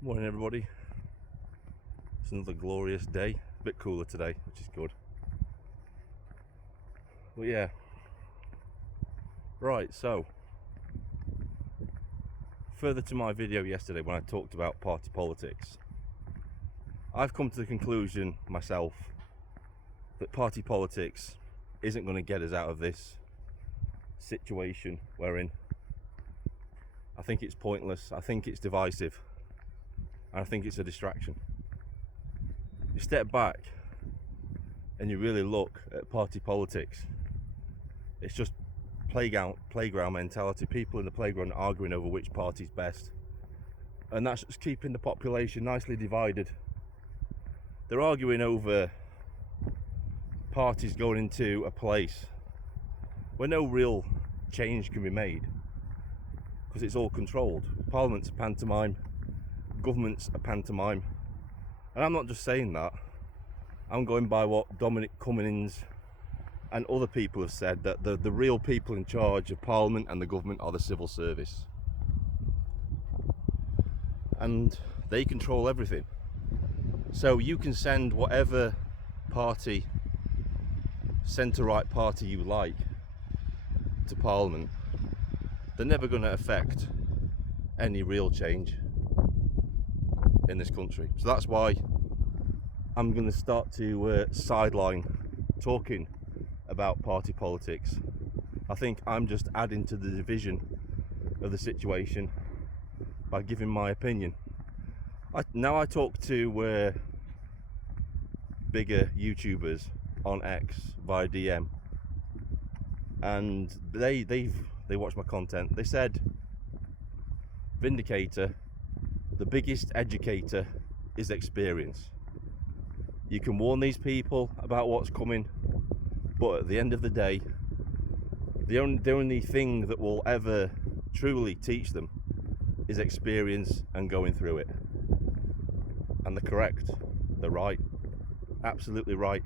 Morning everybody. It's another glorious day. A bit cooler today, which is good. But yeah. Right, so further to my video yesterday when I talked about party politics, I've come to the conclusion myself that party politics isn't going to get us out of this situation we're in. I think it's pointless, I think it's divisive, and I think it's a distraction. You step back and you really look at party politics, it's just playground mentality. People in the playground arguing over which party's best, and that's just keeping the population nicely divided. They're arguing over parties going into a place where no real change can be made because it's all controlled. Parliament's a pantomime, government's a pantomime, and I'm not just saying that. I'm going by what Dominic Cummings and other people have said, that the real people in charge of Parliament and the government are the civil service, and they control everything. So you can send whatever party, centre-right party you like to Parliament, they're never going to affect any real change in this country. So that's why I'm going to start to sideline talking about party politics. I think I'm just adding to the division of the situation by giving my opinion. I talk to bigger YouTubers on X via DM, and they watch my content. They said, Vindicator, the biggest educator is experience. You can warn these people about what's coming, but at the end of the day, the only thing that will ever truly teach them is experience and going through it. And they're correct. They're right. Absolutely right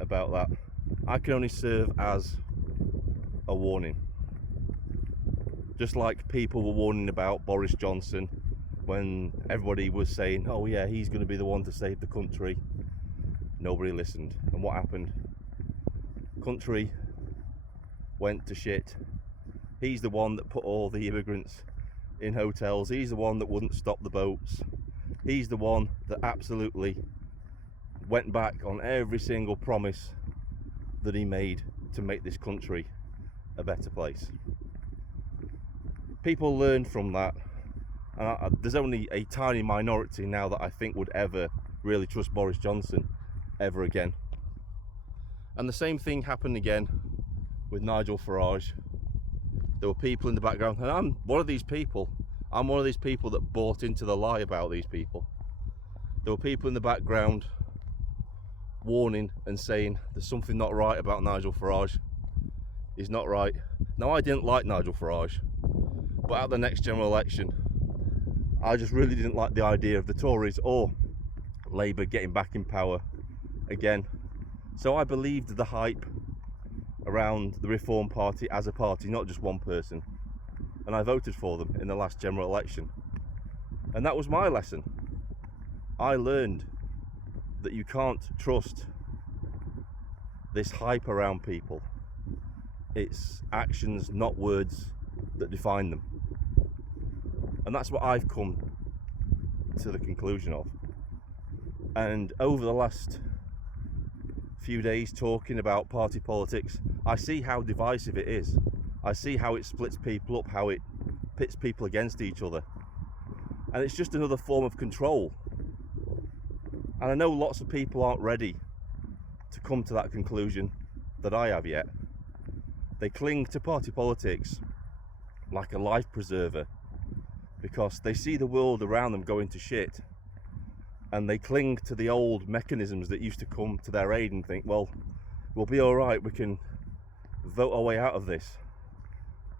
about that. I can only serve as a warning. Just like people were warning about Boris Johnson when everybody was saying, oh yeah, he's going to be the one to save the country. Nobody listened. And what happened? Country went to shit. He's the one that put all the immigrants in hotels. He's the one that wouldn't stop the boats. He's the one that absolutely went back on every single promise that he made to make this country a better place. People learn from that, and there's only a tiny minority now that I think would ever really trust Boris Johnson ever again. And the same thing happened again with Nigel Farage. There were people in the background, and I'm one of these people. I'm one of these people that bought into the lie about these people. There were people in the background warning and saying there's something not right about Nigel Farage. He's not right. Now, I didn't like Nigel Farage, but at the next general election, I just really didn't like the idea of the Tories or Labour getting back in power again. So I believed the hype around the Reform Party as a party, not just one person, and I voted for them in the last general election. And that was my lesson. I learned that you can't trust this hype around people. It's actions, not words, that define them. And that's what I've come to the conclusion of. And over the last few days talking about party politics, I see how divisive it is. I see how it splits people up, how it pits people against each other. And it's just another form of control. And I know lots of people aren't ready to come to that conclusion that I have yet. They cling to party politics like a life preserver because they see the world around them going to shit, and they cling to the old mechanisms that used to come to their aid and think, well, we'll be all right, we can vote our way out of this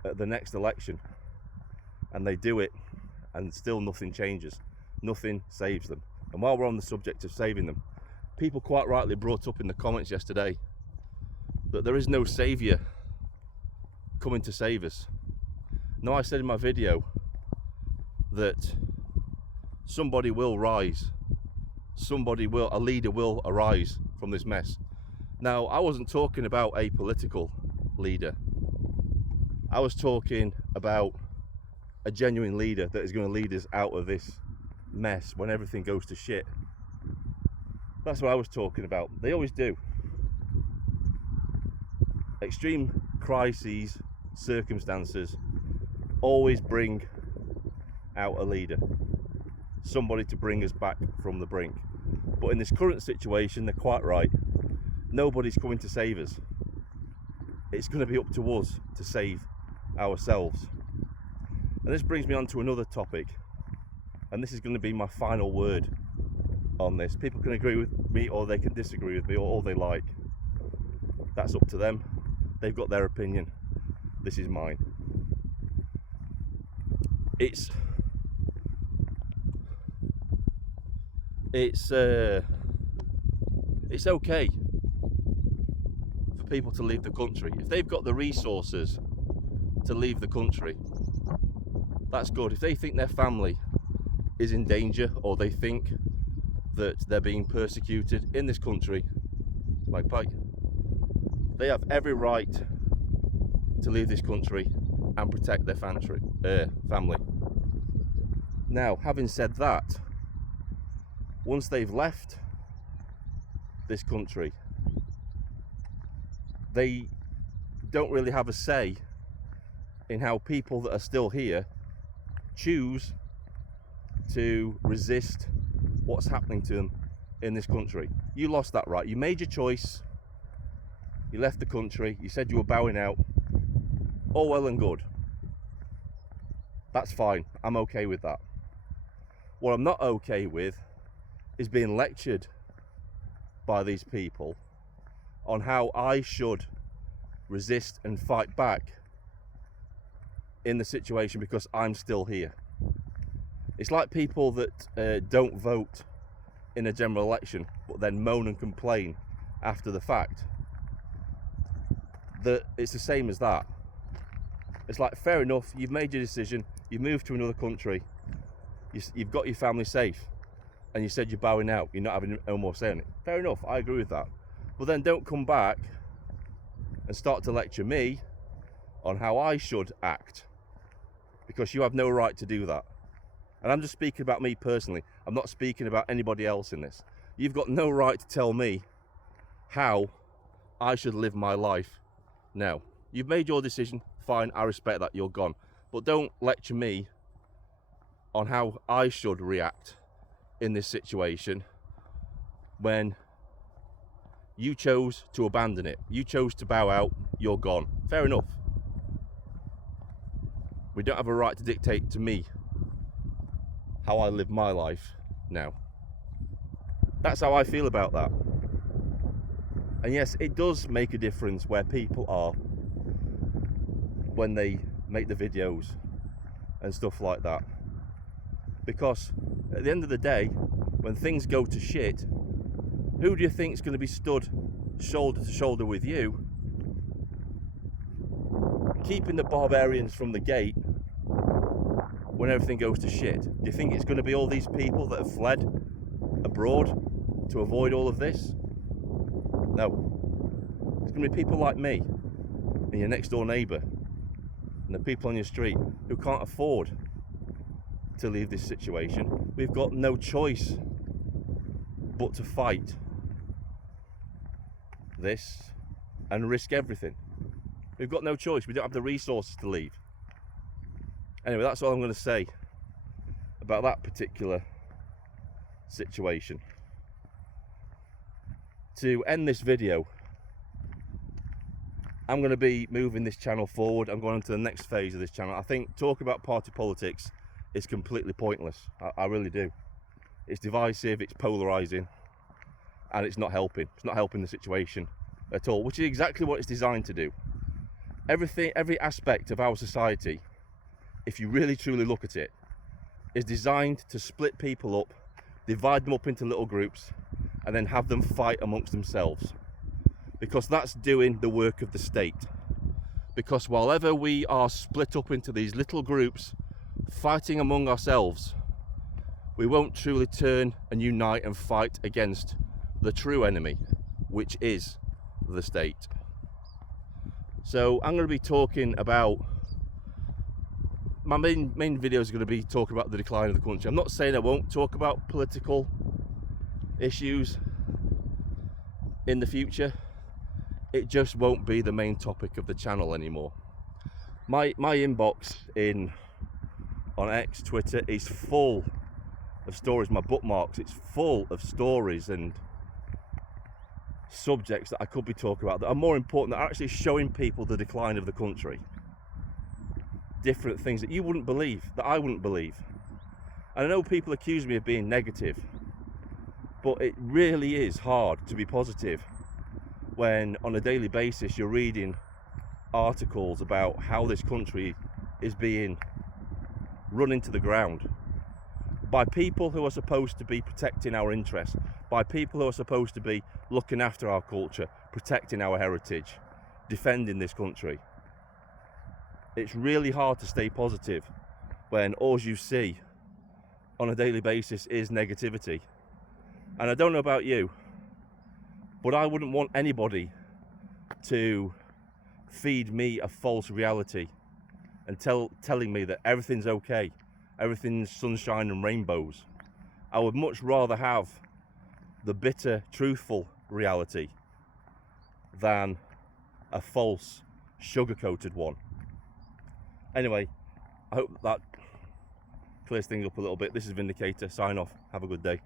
at the next election. And they do it, and still nothing changes. Nothing saves them. And while we're on the subject of saving them, people quite rightly brought up in the comments yesterday that there is no saviour coming to save us. Now, I said in my video that somebody will rise. A leader will arise from this mess. Now, I wasn't talking about a political leader. I was talking about a genuine leader that is going to lead us out of this mess when everything goes to shit. That's what I was talking about. They always do. Extreme crises, circumstances always bring out a leader, somebody to bring us back from the brink. But in this current situation, they're quite right. Nobody's coming to save us. It's going to be up to us to save ourselves. And this brings me on to another topic, and this is going to be my final word on this. People can agree with me or they can disagree with me, or all they like. That's up to them. They've got their opinion. This is mine. It's okay for people to leave the country. If they've got the resources to leave the country, that's good. If they think their family is in danger, or they think that they're being persecuted in this country, like Pike, they have every right to leave this country and protect their family. Now, having said that, once they've left this country, they don't really have a say in how people that are still here choose to resist what's happening to them in this country. You lost that right. You made your choice. You left the country. You said you were bowing out. All well and good. That's fine. I'm okay with that. What I'm not okay with is being lectured by these people on how I should resist and fight back in the situation because I'm still here. It's like people that don't vote in a general election but then moan and complain after the fact. That it's the same as that. It's like, fair enough, you've made your decision, you've moved to another country, you've got your family safe, and you said you're bowing out, you're not having no more say on it. Fair enough, I agree with that. But then don't come back and start to lecture me on how I should act, because you have no right to do that. And I'm just speaking about me personally. I'm not speaking about anybody else in this. You've got no right to tell me how I should live my life now. You've made your decision, fine, I respect that, you're gone. But don't lecture me on how I should react in this situation when you chose to abandon it. You chose to bow out, you're gone. Fair enough. We don't have a right to dictate to me how I live my life now. That's how I feel about that. And yes, it does make a difference where people are when they make the videos and stuff like that. Because at the end of the day, when things go to shit, who do you think is going to be stood shoulder to shoulder with you, keeping the barbarians from the gate when everything goes to shit? Do you think it's going to be all these people that have fled abroad to avoid all of this? No. It's going to be people like me and your next door neighbour and the people on your street who can't afford to leave this situation. We've got no choice but to fight this and risk everything. We've got no choice. We don't have the resources to leave. Anyway, that's all I'm going to say about that particular situation. To end this video, I'm going to be moving this channel forward. I'm going on to the next phase of this channel. I think talk about party politics is completely pointless. I really do. It's divisive, it's polarising, and it's not helping. It's not helping the situation at all, which is exactly what it's designed to do. Every aspect of our society, if you really truly look at it, is designed to split people up, divide them up into little groups, and then have them fight amongst themselves. Because that's doing the work of the state. Because while ever we are split up into these little groups, fighting among ourselves, we won't truly turn and unite and fight against the true enemy, which is the state. So I'm going to be talking about, my main video is going to be talking about the decline of the country. I'm not saying I won't talk about political issues in the future. It just won't be the main topic of the channel anymore. My inbox on X, Twitter, is full of stories. My bookmarks, it's full of stories and subjects that I could be talking about that are more important, that are actually showing people the decline of the country. Different things that you wouldn't believe, that I wouldn't believe. And I know people accuse me of being negative, but it really is hard to be positive when on a daily basis you're reading articles about how this country is being run into the ground by people who are supposed to be protecting our interests, by people who are supposed to be looking after our culture, protecting our heritage, defending this country. It's really hard to stay positive when all you see on a daily basis is negativity. And I don't know about you, but I wouldn't want anybody to feed me a false reality and telling me that everything's okay, everything's sunshine and rainbows. I would much rather have the bitter, truthful reality than a false, sugar-coated one. Anyway, I hope that clears things up a little bit. This is Vindicator, sign off, have a good day.